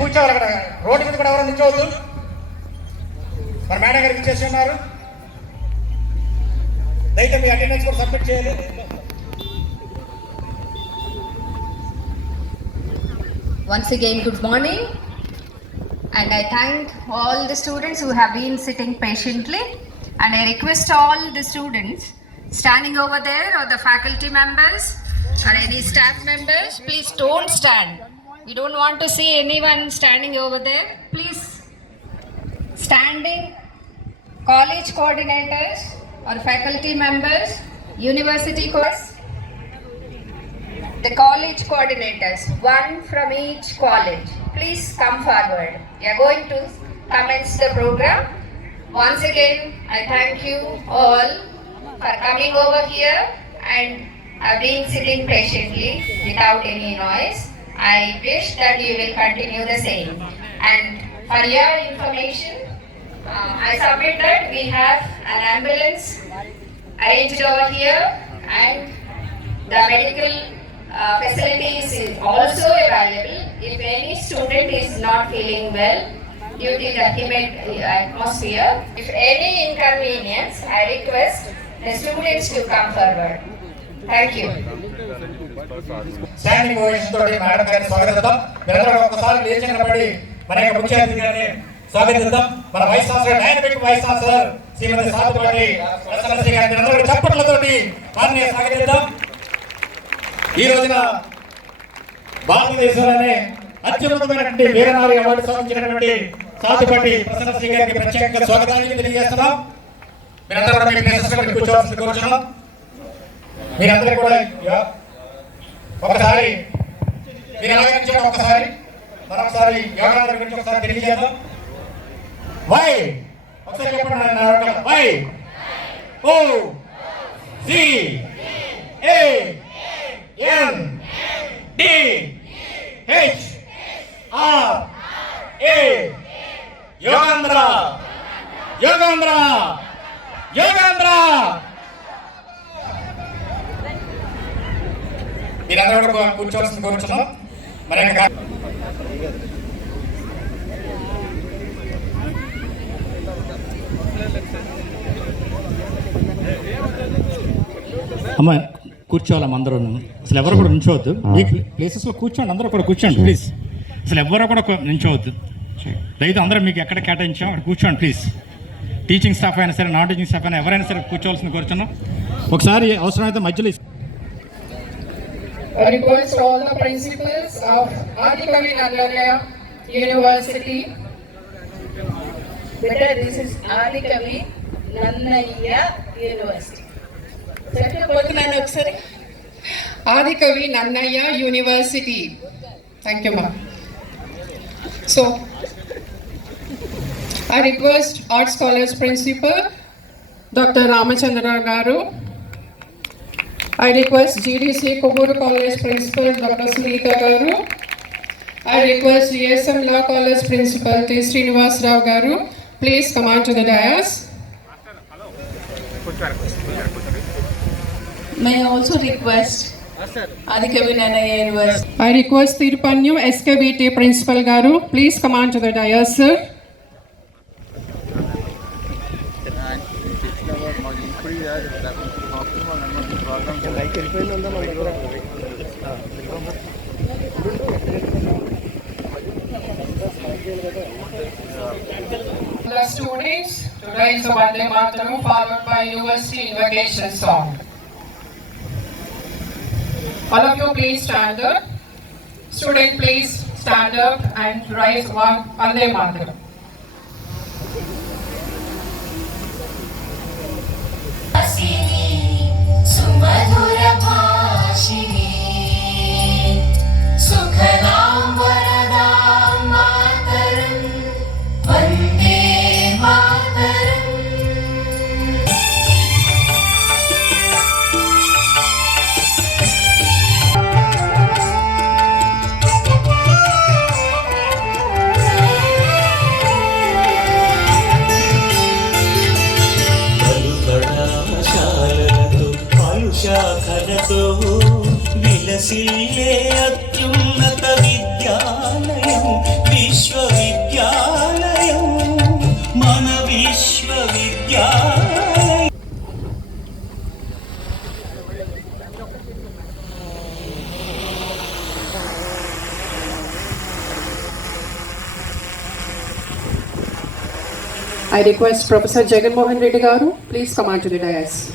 కూర్చోవాలి అక్కడ రోడ్డు మీద కూడా ఎవరు నిల్చోవద్దు మరి మేడం గారికి ఇచ్చేసి ఉన్నారు దయతో మీ అటెండెన్స్ కూడా సబ్మిట్ చేయాలి Once again, good morning. And I thank all the students who have been sitting patiently. And I request all the students standing over there or the faculty members or any staff members, please don't stand. We don't want to see anyone standing over there. Please, standing college coordinators or faculty members, university course, the college coordinators, one from each college, please come forward. We are going to commence the program. Once again, I thank you all for coming over here and uh, have been sitting patiently without any noise. I wish that you will continue the same. And for your information, uh, I submit that we have an ambulance arranged over here and the medical uh, facilities is also available if any student is not feeling well due to the humid uh, atmosphere. If any inconvenience, I request the students to come forward. Thank you. Standing ovation తోటి madam గారిని స్వాగతిద్దాం మీరందరూ ఒక్కసారి లేచి నిలబడి మన యొక్క ముఖ్య స్వాగతిద్దాం. మన vice chancellor dynamic vice chancellor Srimathi Sathupati SLC గారిని అందరూ చప్పట్లతోటి వారిని స్వాగతిద్దాం. ఈ రోజున భారతదేశంలోనే అత్యున్నతమైనటువంటి వీరనారి అవార్డు సాధించినటువంటి సాతుపాటి ప్రసన్న గారికి ప్రత్యేకంగా స్వాగతాన్ని తెలియజేస్తున్నాం. మీరందరూ కూడా మీ ప్లేసెస్లో కూర్చోవాల్సింది మీరందరూ కూడా ఒకసారి మీరు ఎలా ఒకసారి మరొకసారి యోగా గురించి ఒకసారి తెలియజేద్దాం. వై? ఒకసారి చెప్పండి Y? O? C A? N? D? H? R? A? Yogandhra? Yogandhra? Yogandhra? మీరందరూ కూడా కూర్చోవాల్సింది కోరుచున్నాం. మరి అమ్మ కూర్చోవాలమ్మ అందరూ? అసలు ఎవరు కూడా నుంచోవద్దు. ఈ ప్లేసెస్లో కూర్చోండి అందరూ కూడా కూర్చోండి ప్లీజ్ అసలు ఎవరు కూడా నుంచోవద్దు. రైతు అందరూ మీకు ఎక్కడ కేటాయించాం అక్కడ కూర్చోండి ప్లీజ్ టీచింగ్ స్టాఫ్ అయినా సరే నాన్ టీచింగ్ స్టాఫ్ అయినా ఎవరైనా సరే కూర్చోవాల్సింది కూర్చున్నాం. ఒకసారి అవసరమైతే మధ్యలో request all the principals of Adikavi Nandalaya University. Better, this is Adikavi Nannaya University. చెప్పబోతున్నాను ఒకసారి Adikavi Nannaya University. Thank you, ma'am. So, I request Arts College Principal, Dr. Ramachandra Garu. I request GDC Koguru College Principal, Dr. Sunita Garu. I request GSM Law College Principal, T. Srinivas Rao Garu. Please come on to the dais. May I also request Adikavi Nannaya University. I request Tirupanyam SKBT Principal Garu, please come on the students to raise the Vande Mataram followed by university invocation song. All of you please stand up. Student please stand up and rise one Vande Mataram. I request Professor Jagan Mohan Reddy Garu, please come on to the dais.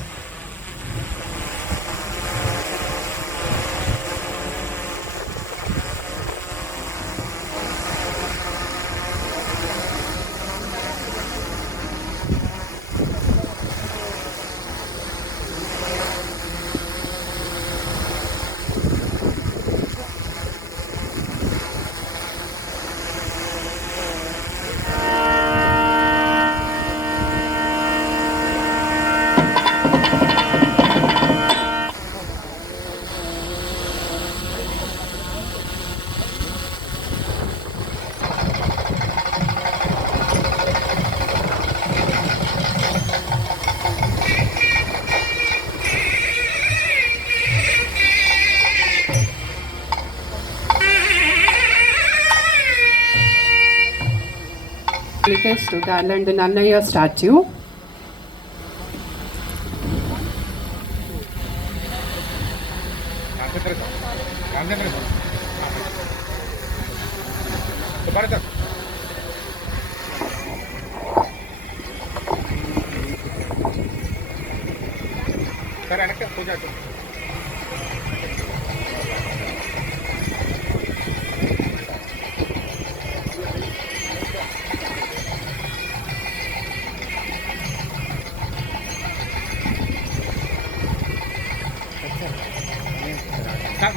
Place to the island statue.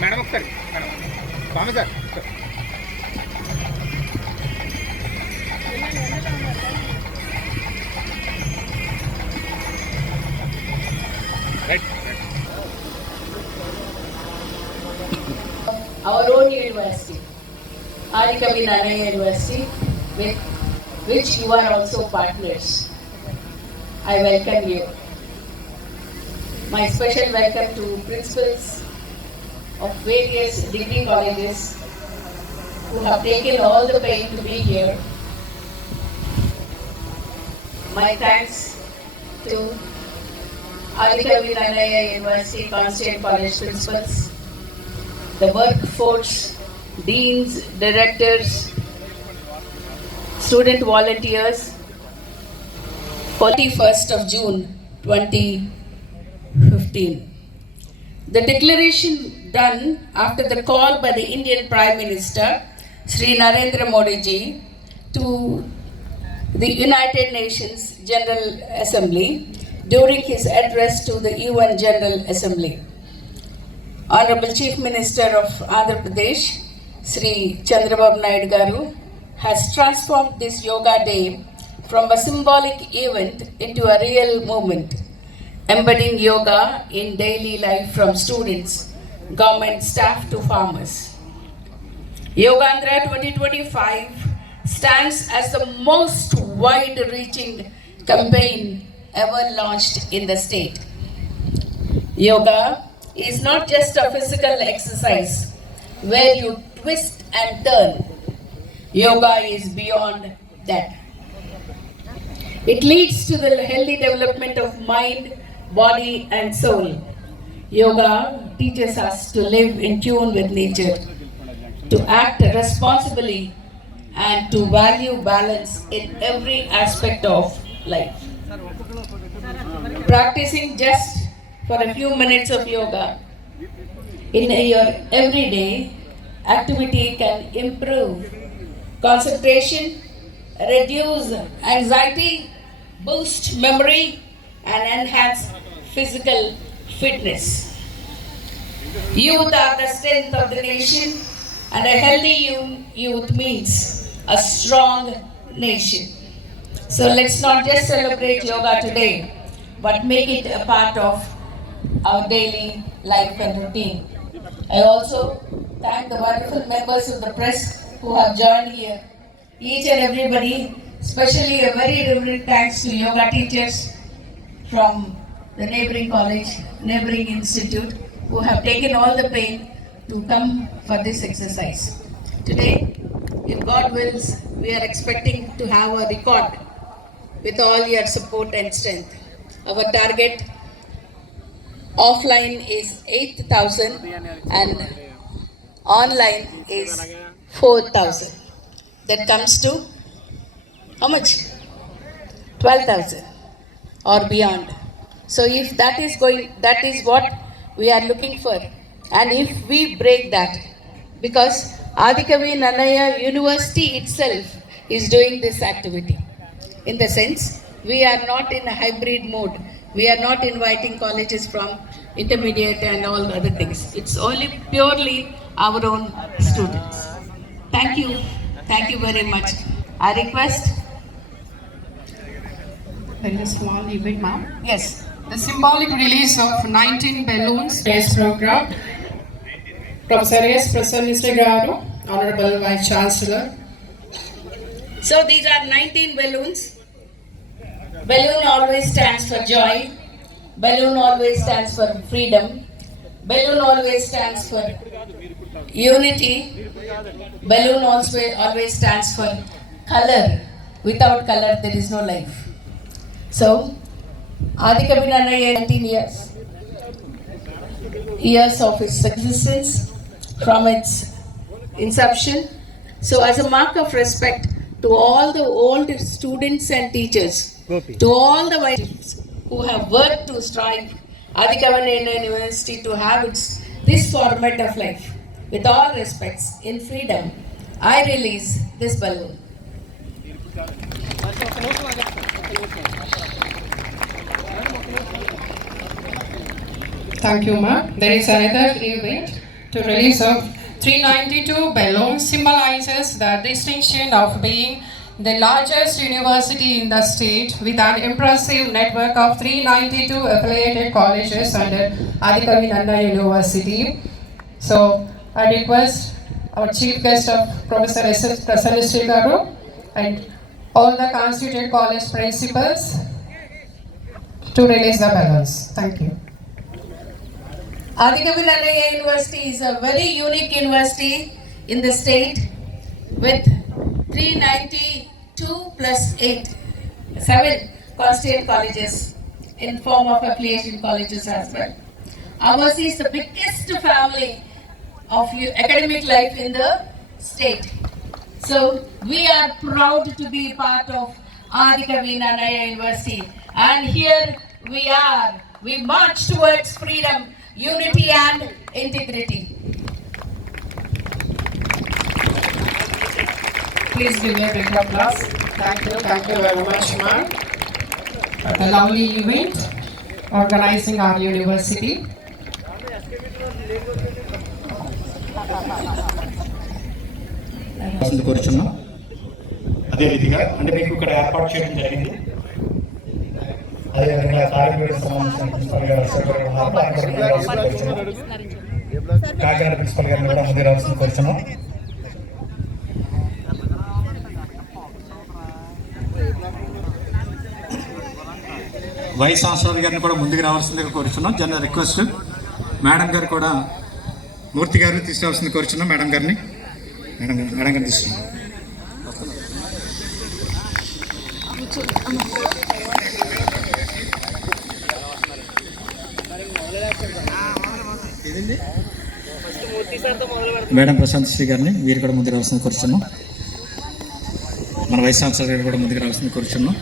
Madam ఒకసారి madam Swami sir our own university, Adikavi Nanaya University, with which you are also partners. I welcome you. My special welcome to principals of various degree colleges who have taken all the pain to be here. My thanks to Adikavi Nanaya University Constant College principals, the workforce, deans, directors, student volunteers, 41st of June 2015. The declaration done after the call by the Indian Prime Minister, Sri Narendra Modi ji, to the United Nations General Assembly during his address to the UN General Assembly. Honorable Chief Minister of Andhra Pradesh, Sri Chandrababu Naidu Garu, has transformed this Yoga Day from a symbolic event into a real movement, embedding yoga in daily life from students, government staff to farmers. Yogandhra 2025 stands as the most wide-reaching campaign ever launched in the state. Yoga is not just a physical exercise where you twist and turn. Yoga is beyond that. It leads to the healthy development of mind, body, and soul. Yoga teaches us to live in tune with nature, to act responsibly, and to value balance in every aspect of life. Practicing just for a few minutes of yoga in your everyday activity can improve concentration, reduce anxiety, boost memory, and enhance physical fitness. Youth are the strength of the nation, and a healthy youth means a strong nation. So let's not just celebrate yoga today, but make it a part of our daily life and routine. I also thank the wonderful members of the press who have joined here. Each and everybody, especially a very reverent thanks to yoga teachers from the neighboring college, neighboring institute, who have taken all the pain to come for this exercise. Today, if God wills, we are expecting to have a record with all your support and strength. Our target offline is 8,000 and online is 4,000. That comes to how much? 12,000 or beyond. So if that is going, that is what we are looking for. And if we break that, because Adikavi Nanaya University itself is doing this activity. In the sense, we are not in a hybrid mode. We are not inviting colleges from intermediate and all other things. It's only purely our own students. Thank you. Thank you very much. I request, Very small event, ma'am. yes, The symbolic release of 19 balloons test program. Professor S. Prasanna Garu, Honorable Vice Chancellor. So these are 19 balloons. Balloon always stands for joy. Balloon always stands for freedom. Balloon always stands for unity. Balloon also always stands for color. Without color, there is no life. So, Adikavi Nannaya 19 years. Years of its existence from its inception. So, as a mark of respect to all the old students and teachers, to all the wives who have worked to strive Adikavan University to have its this format of life, with all respects, in freedom, I release this balloon. Thank you, ma'am. There is another event to release of 392 balloons symbolizes the distinction of being the largest university in the state with an impressive network of 392 affiliated colleges under Adikavi Nanda University. So I request our chief guest of Professor S. Prasanna Garu and all the constituted college principals to release the balloons. Thank you. Nannaya University is a very unique university in the state with 392 plus 8, 7 constituent colleges in form of affiliation colleges as well. Ours is the biggest family of academic life in the state. So we are proud to be part of Adikavi Nannaya University and here we are. We march towards freedom, unity and integrity. Please give a big applause. Thank you, thank you very much, ma'am. For the lovely event organizing our university. కోరుచున్నాం అదే రీతిగా అంటే మీకు ఇక్కడ ఏర్పాటు చేయడం జరిగింది అదేవిధంగా సంబంధించిన ప్రిన్సిపల్ గారు కాకినాడ ప్రిన్సిపల్ గారిని కూడా ముందు రావాల్సింది కోరుచున్నాం. వైస్ ఛాన్సలర్ గారిని కూడా ముందుకు రావాల్సిందిగా కోరుచున్నాం. జనరల్ రిక్వెస్ట్ మేడం గారు కూడా మూర్తి గారిని తీసుకురావాల్సింది కోరుచున్నాం. మేడం గారిని మేడం గారు- మేడం గారిని తీసుకున్నాం మేడం ప్రశాంత్ శ్రీ గారిని వీరు కూడా ముందుకు రావాల్సింది కోరుచున్నాం. మన వైస్ ఛాన్సలర్ గారు కూడా ముందుకు రావాల్సింది కోరుచున్నాం.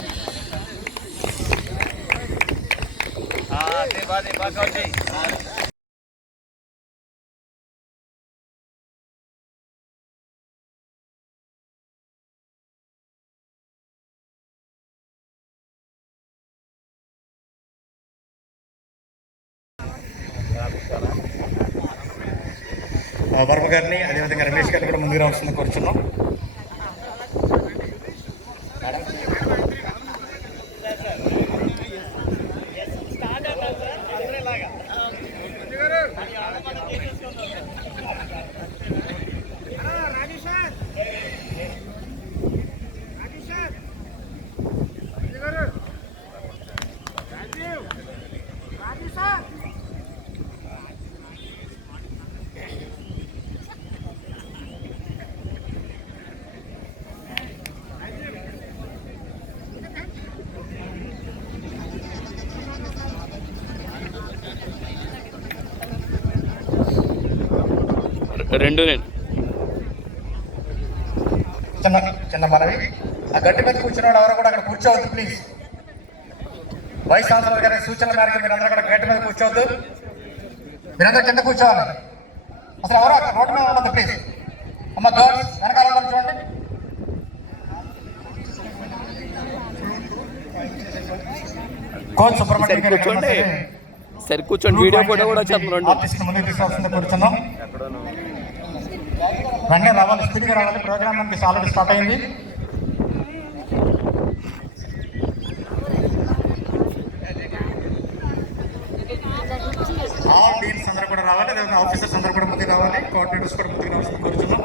ఆ, వర్మ గారిని అదేవిధంగా రమేష్ గారిని కూడా ముందుకు రావాల్సింది కోరుచున్నాం రెండు రెండు చిన్న చిన్న మనవి. ఆ గడ్డి మీద కూర్చున్నాడు ఎవరు కూడా అక్కడ కూర్చోవద్దు ప్లీజ్ వైస్ ఛాన్సలర్ గారి సూచనల మేరకు మీరందరూ కూడా గేట్ మీద కూర్చోవద్దు. మీరందరూ కింద కూర్చోవాలి. అసలు ఎవరో అక్కడ రోడ్డు మీద ఉండదు ప్లీజ్ అమ్మ గర్ల్స్ వెనకాల చూడండి. కోచ్ సుబ్రహ్మణ్యం గారు కూర్చోండి. సరే కూర్చోండి. వీడియో ఫోటో కూడా చెప్పండి. కూర్చున్నాం. వెంటనే రావాలి స్పీడ్గా రావాలి ప్రోగ్రామ్ మనకి ఆల్రెడీ స్టార్ట్ అయింది. ఆల్ డీల్స్ అందరూ కూడా రావాలి లేదా ఆఫీసర్స్ అందరూ కూడా ముందుకు రావాలి కోఆర్డినేటర్స్ కూడా ముందుకు రావాల్సింది కోరుచున్నాం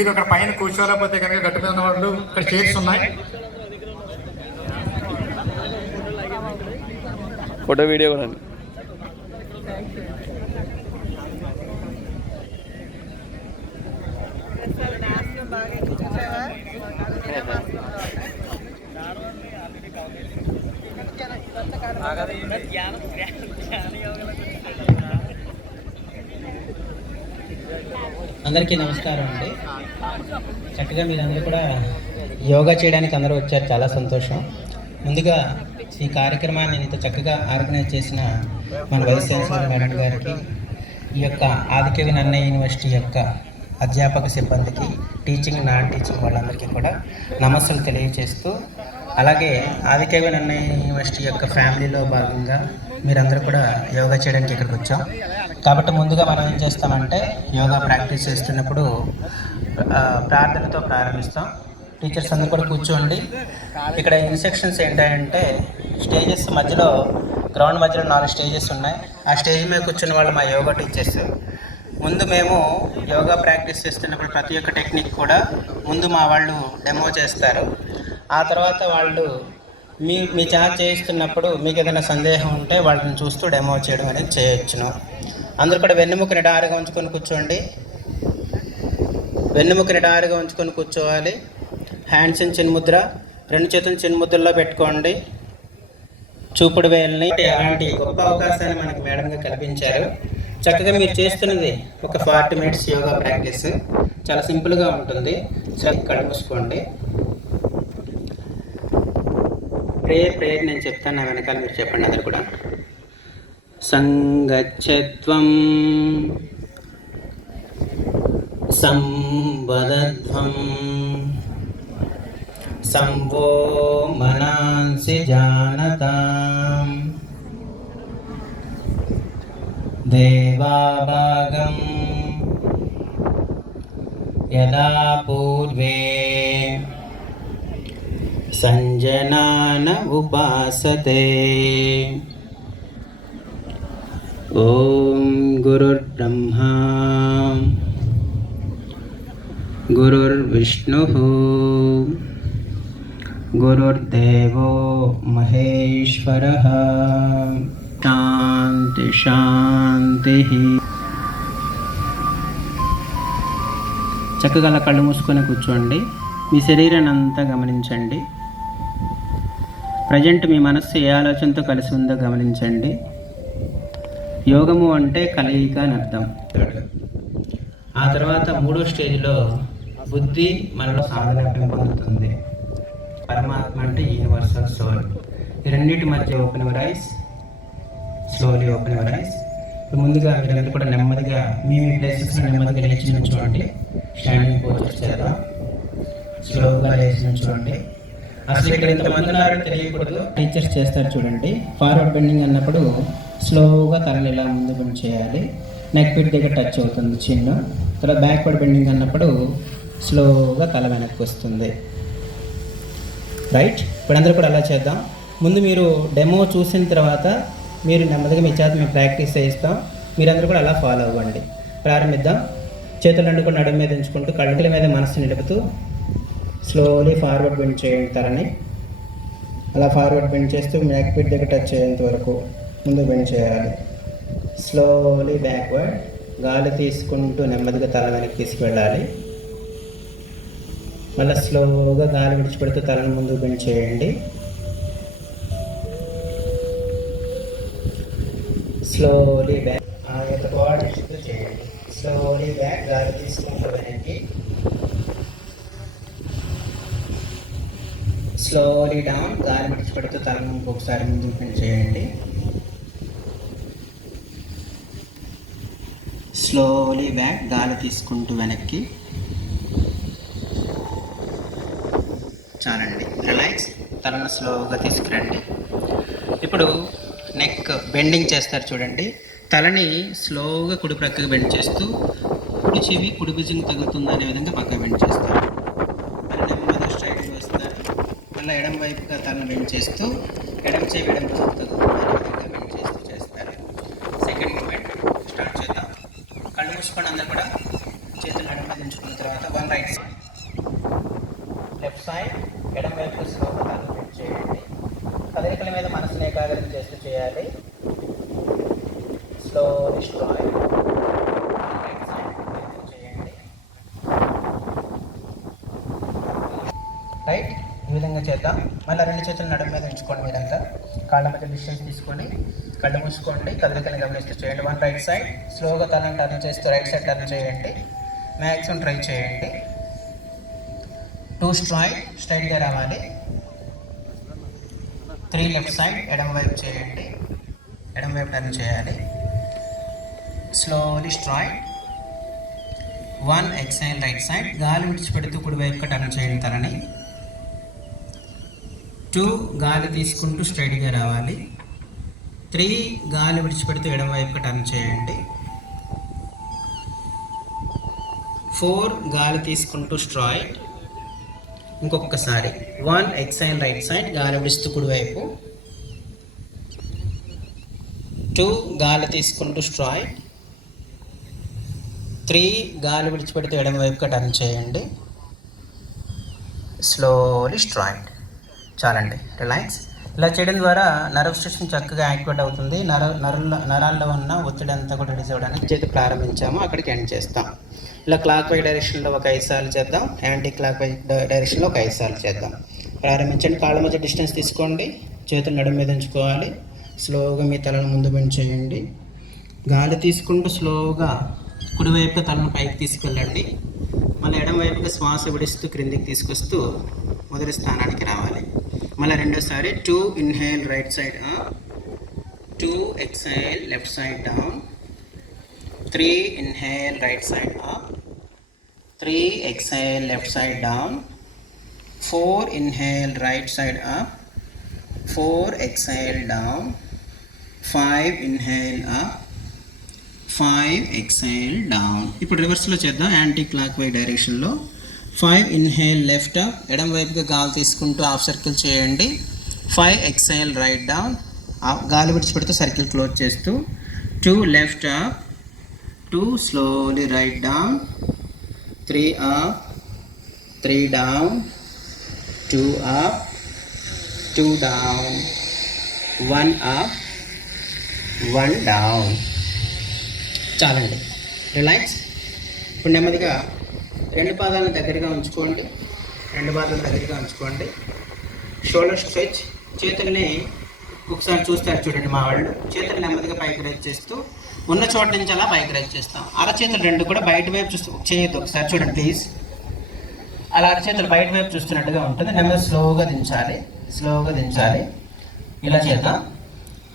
మీరు అక్కడ పైన కూర్చోలేకపోతే కనుక గట్టు మీద ఉన్న వాళ్ళు ఇక్కడ చైర్స్ ఉన్నాయి ఫోటో వీడియో కూడా అండి. అందరికీ నమస్కారం అండి. చక్కగా మీరందరూ కూడా యోగా చేయడానికి అందరూ వచ్చారు. చాలా సంతోషం. ముందుగా ఈ కార్యక్రమాన్ని ఇంత చక్కగా ఆర్గనైజ్ చేసిన మన వైస్ ఛాన్సలర్ మేడం గారికి ఈ యొక్క ఆదికవి నన్నయ్య యూనివర్సిటీ యొక్క అధ్యాపక సిబ్బందికి టీచింగ్ నాన్ టీచింగ్ వాళ్ళందరికీ కూడా నమస్సులు తెలియజేస్తూ అలాగే ఆదికవి నన్నయ్య యూనివర్సిటీ యొక్క ఫ్యామిలీలో భాగంగా మీరందరూ కూడా యోగా చేయడానికి ఇక్కడికి వచ్చాం. కాబట్టి ముందుగా మనం ఏం చేస్తామంటే యోగా ప్రాక్టీస్ చేస్తున్నప్పుడు ప్రార్థనతో ప్రారంభిస్తాం. టీచర్స్ అందరూ కూడా కూర్చోండి. ఇక్కడ ఇన్స్ట్రక్షన్స్ ఏంటంటే స్టేజెస్ మధ్యలో గ్రౌండ్ మధ్యలో నాలుగు స్టేజెస్ ఉన్నాయి. ఆ స్టేజ్ మీద కూర్చున్న వాళ్ళు మా యోగా టీచర్స్. ముందు మేము యోగా ప్రాక్టీస్ చేస్తున్నప్పుడు ప్రతి ఒక్క టెక్నిక్ కూడా ముందు మా వాళ్ళు డెమో చేస్తారు. ఆ తర్వాత వాళ్ళు మీ మీ చార్జ్ చేయిస్తున్నప్పుడు మీకు ఏదైనా సందేహం ఉంటే వాళ్ళని చూస్తూ డెమో చేయడం అనేది చేయొచ్చును. అందరూ కూడా వెన్నెముక నిటారుగా ఉంచుకొని కూర్చోండి. వెన్నెముక నిటారుగా ఉంచుకొని కూర్చోవాలి. హ్యాండ్స్ ఇన్ చిన్ముద్ర రెండు చేతులు చిన్ముద్రలో పెట్టుకోండి. చూపుడు వేలని అలాంటి గొప్ప అవకాశాన్ని మనకి మేడంగా కల్పించారు. చక్కగా మీరు చేస్తున్నది ఒక ఫార్టీ మినిట్స్ యోగా ప్రాక్టీస్. చాలా సింపుల్గా ఉంటుంది. చక్కగా కళ్ళు మూసుకోండి. ప్రేయర్ ప్రేయర్ నేను చెప్తాను నా వెనకాల మీరు చెప్పండి అందరు కూడా. सङ्गच्छं संवदध्वं संभोमनांसि जानताम्। देवाभागं यदा पूर्वे सञ्जनान उपासते। ఓం గురుర్బ్రహ్మా. గురుర్విష్ణుః. గురుర్దేవో మహేశ్వరः. శాంతి శాంతి. చక్కగా అలా కళ్ళు మూసుకొని కూర్చోండి. మీ శరీరాన్ని అంతా గమనించండి. ప్రజెంట్ మీ మనస్సు ఏ ఆలోచనతో కలిసి ఉందో గమనించండి. యోగము అంటే కలయిక అని అర్థం. ఆ తర్వాత మూడో స్టేజ్లో బుద్ధి మనలో సాధన పొందుతుంది. పరమాత్మ అంటే యూనివర్సల్ సోల్ ఈ రెండింటి మధ్య open your eyes slowly open your eyes ముందుగా మీరందరూ కూడా నెమ్మదిగా మీ మీ ప్లేసెస్ నెమ్మదిగా లేచి నుంచోండి స్టాండింగ్ పోచర్ చేద్దాం. స్లోగా లేచి నుంచోండి అసలు ఇక్కడ ఇంతమంది ఉన్నారని తెలియకూడదు. టీచర్స్ చేస్తారు చూడండి. ఫార్వర్డ్ బెండింగ్ అన్నప్పుడు స్లోగా తలని ఇలా ముందు బెండ్ చేయాలి నెక్ పిట్ దగ్గర టచ్ అవుతుంది చిన్న. తర్వాత బ్యాక్వర్డ్ బెండింగ్ అన్నప్పుడు స్లోగా తల వెనక్కి వస్తుంది. రైట్ ఇప్పుడందరూ కూడా అలా చేద్దాం. ముందు మీరు డెమో చూసిన తర్వాత మీరు నెమ్మదిగా మీ చేత మేము ప్రాక్టీస్ చేయిస్తాం. మీరందరూ కూడా అలా ఫాలో అవ్వండి. ప్రారంభిద్దాం. చేతులు రెండు నడుము మీద ఉంచుకుంటూ కళ్ళుల మీద మనసు నిలుపుతూ స్లోలీ ఫార్వర్డ్ బెండ్ చేయండి తరని అలా ఫార్వర్డ్ బెండ్ చేస్తూ బ్యాక్ పిట్ దగ్గర టచ్ అయ్యేంత వరకు. ముందు బెండ్ చేయాలి. స్లోలీ బ్యాక్వర్డ్ గాలి తీసుకుంటూ నెమ్మదిగా తల వెనక్కి తీసుకువెళ్ళాలి. మళ్ళీ స్లోగా గాలి విడిచిపెడుతూ తలను ముందు బెండ్ చేయండి. స్లోలీ బ్యాక్ ఆ యొక్క కోఆర్డినేషన్తో చేయండి. స్లోలీ బ్యాక్ గాలి తీసుకుంటూ వెనక్కి. స్లోలీ డౌన్ గాలి విడిచిపెడుతూ తలను ఇంకొకసారి ముందు బెండ్ చేయండి. స్లోలీ బ్యాక్ గాలి తీసుకుంటూ వెనక్కి. చాలండి. రిలాక్స్ తలను స్లోగా తీసుకురండి. ఇప్పుడు నెక్ బెండింగ్ చేస్తారు చూడండి. తలని స్లోగా కుడి ప్రక్కకు బెండ్ చేస్తూ కుడి చెవి కుడి భుజంగా తగ్గుతుంది అనే విధంగా పక్కకు బెండ్ చేస్తారు. మళ్ళీ నెమ్మదిగా స్ట్రైట్ వేస్తారు. మళ్ళీ ఎడం వైపుగా తలను బెండ్ చేస్తూ ఎడం చెవి ఎడం భుజం తగ్గుతుంది అనే విధంగా బెండ్ చేస్తూ చేస్తారు సెకండ్ మూమెంట్ స్టార్ట్ చేద్దాం కళ్ళు మూసుకొని అందరు కూడా చేతులు నడుమ మీద ఉంచుకున్న తర్వాత one right side left side ఎడం వైపు స్లోగా తలను బెండ్ చేయండి కదలికల మీద మనసుని ఏకాగ్రత చేస్తూ చేయాలి స్లో స్ట్రాయ్ చేయండి రైట్ ఈ విధంగా చేద్దాం. మళ్ళీ రెండు చేతులు నడుము మీద ఉంచుకోండి మీరంతా కాళ్ళ మధ్య డిస్టెన్స్ తీసుకొని కళ్ళు మూసుకోండి. కదలికని గమనిస్తూ చేయండి. వన్ రైట్ సైడ్ స్లోగా తనని టర్న్ చేస్తూ రైట్ సైడ్ టర్న్ చేయండి. మ్యాక్సిమం ట్రై చేయండి. టూ స్ట్రాయ్ స్ట్రైట్గా రావాలి. త్రీ లెఫ్ట్ సైడ్ ఎడమ వైపు చేయండి. ఎడమ వైపు టర్న్ చేయాలి. Slowly straight one exhale right side గాలి విడిచిపెడుతూ కుడివైపు టర్న్ చేయండి తనని టూ గాలి తీసుకుంటూ స్ట్రైట్గా రావాలి. త్రీ గాలి విడిచిపెడుతూ ఎడమ వైపుకి టర్న్ చేయండి. ఫోర్ గాలి తీసుకుంటూ స్ట్రాయిడ్ ఇంకొకసారి. One exhale right side గాలి విడుస్తూ కుడివైపు టూ గాలి తీసుకుంటూ స్ట్రాయ్ త్రీ గాలి విడిచిపెడుతూ ఎడమ వైపుగా టర్న్ చేయండి. స్లోలీ స్ట్రాయిడ్ చాలండి. రిలాక్స్. ఇలా చేయడం ద్వారా నర్వ్ సిస్టమ్ చక్కగా యాక్టివేట్ అవుతుంది. నర నరుల నరాల్లో ఉన్న ఒత్తిడి అంతా కూడా రిలీజ్ అవ్వడానికి చేతి ప్రారంభించాము. అక్కడికి ఎండ్ చేస్తాం. ఇలా క్లాక్ వై డైరెక్షన్లో ఒక ఐదు సార్లు చేద్దాం. యాంటీ క్లాక్ వై డైరెక్షన్లో ఒక ఐదు సార్లు చేద్దాం. ప్రారంభించండి. కాళ్ళ మధ్య డిస్టెన్స్ తీసుకోండి. చేతులు నడుము మీద ఉంచుకోవాలి. స్లోగా మీ తలను ముందు పెంచేయండి. గాలి తీసుకుంటూ స్లోగా కుడివైపు తలను పైకి తీసుకెళ్ళండి. మళ్ళీ ఎడమవైపుకి శ్వాస విడిస్తూ క్రిందికి తీసుకొస్తూ మొదటి స్థానానికి రావాలి. మళ్ళీ రెండోసారి two inhale right side up two exhale left side down three inhale right side up three exhale left side down four inhale right side up four exhale down five inhale up five exhale down ఇప్పుడు రివర్స్లో చేద్దాం anticlockwise డైరెక్షన్లో five inhale left ఎడం వైపుగా గాలి తీసుకుంటూ half circle చేయండి. Five exhale right down గాలి విడిచిపెడుతూ సర్కిల్ క్లోజ్ చేస్తూ. Two left up two slowly right down three up three down two up two down one up one down. చాలండి. రిలాక్స్. ఇప్పుడు నెమ్మదిగా రెండు పాదాలను దగ్గరగా ఉంచుకోండి. రెండు పాదాలను దగ్గరగా ఉంచుకోండి. షోల్డర్ స్ట్రెచ్ చేతుల్ని ఒకసారి చూస్తారు చూడండి మా వాళ్ళు. చేతులు నెమ్మదిగా పైకి రైజ్ చేస్తూ ఉన్న చోట నుంచి అలా పైకి రైజ్ చేస్తాం. అరచేతులు రెండు కూడా బయట వైపు చూస్తూ చేయొద్దు ఒకసారి చూడండి ప్లీజ్. అలా అరచేతులు బయట వైపు చూస్తున్నట్టుగా ఉంటుంది. నెమ్మది స్లోగా దించాలి. స్లోగా దించాలి. ఇలా చేద్దాం.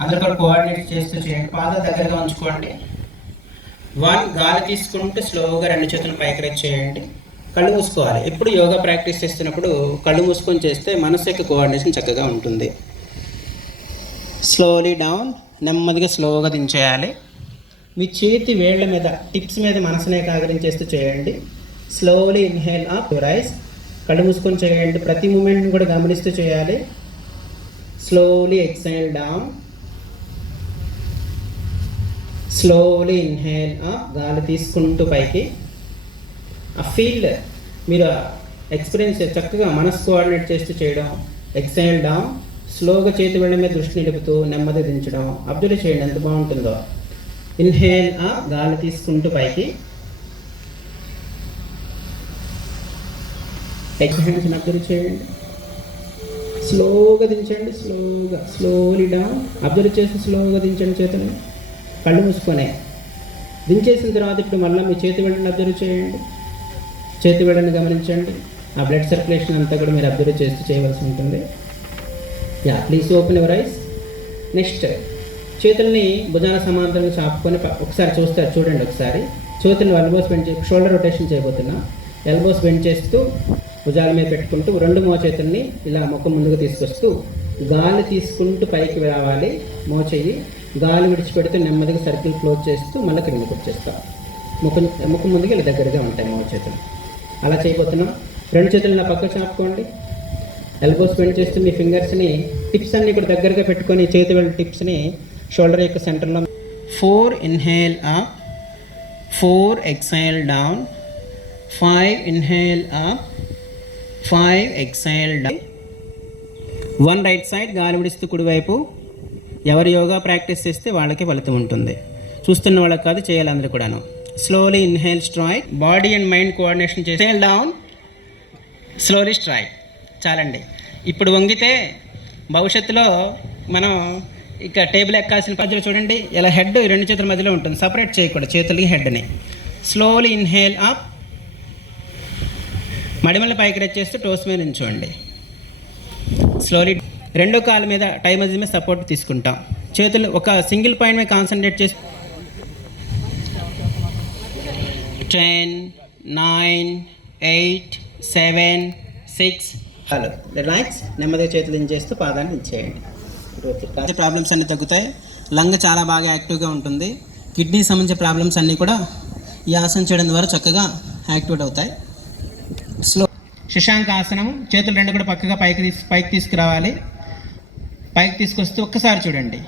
అందరు కూడా కోఆర్డినేట్ చేస్తూ చేయండి. పాదాలు దగ్గరగా ఉంచుకోండి. వన్ గాలి తీసుకుంటూ స్లోగా రెండు చేతులు పైకి చేయండి. కళ్ళు మూసుకోవాలి. ఎప్పుడు యోగా ప్రాక్టీస్ చేస్తున్నప్పుడు కళ్ళు మూసుకొని చేస్తే మనసు యొక్క కోఆర్డినేషన్ చక్కగా ఉంటుంది. స్లోలీ డౌన్ నెమ్మదిగా స్లోగా దించేయాలి. మీ చేతి వేళ్ళ మీద టిప్స్ మీద మనసునే కాగరించేస్తూ చేయండి. స్లోలీ ఇన్హేల్ అప్ రైస్ కళ్ళు మూసుకొని చేయండి. ప్రతి మూమెంట్ని కూడా గమనిస్తూ చేయాలి. Slowly exhale down slowly inhale గాలి తీసుకుంటూ పైకి. ఆ ఫీల్ మీరు ఎక్స్పీరియన్స్ చక్కగా మనసు కోఆర్డినేట్ చేస్తూ చేయడం ఎక్సైల్ డౌన్ స్లోగా చేతి వెళ్ళ మీద దృష్టి నిలుపుతూ నెమ్మది దించడం అబ్జర్వ్ చేయండి ఎంత బాగుంటుందో. ఇన్హేల్ ఆ గాలి తీసుకుంటూ పైకి. ఎక్సైల్ అబ్జర్వ్ చేయండి. స్లోగా దించండి స్లోగా స్లోలీ డౌన్ అబ్జర్వ్ చేసి స్లోగా దించండి చేతులని. కళ్ళు మూసుకొనే. దించేసిన తర్వాత ఇప్పుడు మళ్ళీ మీ చేతి వెళ్ళని అబ్జర్వ్ చేయండి. చేతి వెళ్ళని గమనించండి. ఆ బ్లడ్ సర్క్యులేషన్ అంతా కూడా మీరు అబ్జర్వ్ చేస్తూ చేయవలసి ఉంటుంది. Yeah please open your eyes. Next చేతుల్ని భుజాన సమాంతరంగా చాపుకొని ఒకసారి చూస్తారు చూడండి ఒకసారి. చేతులను ఎల్బోస్ బెండ్ షోల్డర్ రొటేషన్ చేయబోతున్నా. ఎల్బోస్ బెండ్ చేస్తూ భుజాల మీద పెట్టుకుంటూ రెండు మో చేతుల్ని ఇలా ముఖం ముందుకు తీసుకొస్తూ గాలి తీసుకుంటూ పైకి రావాలి. మోచెయ్యి గాలి విడిచిపెడితే నెమ్మదిగా సర్కిల్ క్లోజ్ చేస్తూ మళ్ళీ క్రిందకి వచ్చేస్తాం. ముఖం ముఖం ముందుకు ఇలా దగ్గరగా ఉంటాయి మోచేతులు. అలా చేయబోతున్నాం. రెండు చేతులు నా పక్క చాపుకోండి. ఎల్బోస్ బెండ్ చేస్తూ మీ ఫింగర్స్ని టిప్స్ అన్ని ఇక్కడ దగ్గరగా పెట్టుకొని చేతి వెళ్ళి టిప్స్ని షోల్డర్ యొక్క సెంటర్లో four inhale up four exhale down five inhale up five exhale down one right side గాలి విడిస్తూ కుడివైపు ఎవరు యోగా ప్రాక్టీస్ చేస్తే వాళ్ళకి ఫలితం ఉంటుంది. చూస్తున్న వాళ్ళకి కాదు చేయాలి అందరూ కూడాను. స్లోలీ ఇన్హేల్ స్ట్రాయ్ బాడీ అండ్ మైండ్ కోఆర్డినేషన్ చేసి డౌన్ స్లోలీ స్ట్రాయ్ చాలండి. ఇప్పుడు వంగితే భవిష్యత్తులో మనం ఇక టేబుల్ ఎక్కాల్సిన పద్ధతిలో చూడండి. ఇలా హెడ్ రెండు చేతుల మధ్యలో ఉంటుంది. సపరేట్ చేయకూడదు. చేతులకి హెడ్ని స్లోలీ ఇన్హేల్ అప్ మడిమల పైకి రెచ్చేస్తూ టోస్ మీద ఉంచోండి స్లోలీ రెండో కాలు మీద టై మీద సపోర్ట్ తీసుకుంటాం. చేతులు ఒక సింగిల్ పాయింట్ మీద కాన్సన్ట్రేట్ చేసి ten nine eight seven six. Hello relax నెమ్మదిగా చేతులు ఇంచేస్తూ పాదాన్ని చేయండి ప్రాబ్లమ్స్ అన్నీ తగ్గుతాయి. లంగ్ చాలా బాగా యాక్టివ్గా ఉంటుంది. కిడ్నీ సంబంధించిన ప్రాబ్లమ్స్ అన్నీ కూడా ఈ ఆసనం చేయడం ద్వారా చక్కగా యాక్టివేట్ అవుతాయి. శశాంకాసనము చేతులు రెండు కూడా పక్కగా పైకి తీసు పైకి తీసుకురావాలి. పైకి తీసుకొస్తూ ఒక్కసారి చూడండి.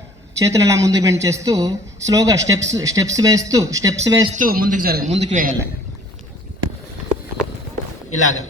చేతులు అలా ముందుకు బెండ్ చేస్తూ స్లోగా స్టెప్స్ స్టెప్స్ వేస్తూ స్టెప్స్ వేస్తూ ముందుకు జరగ ముందుకు వేయాలి. ఇలాగా.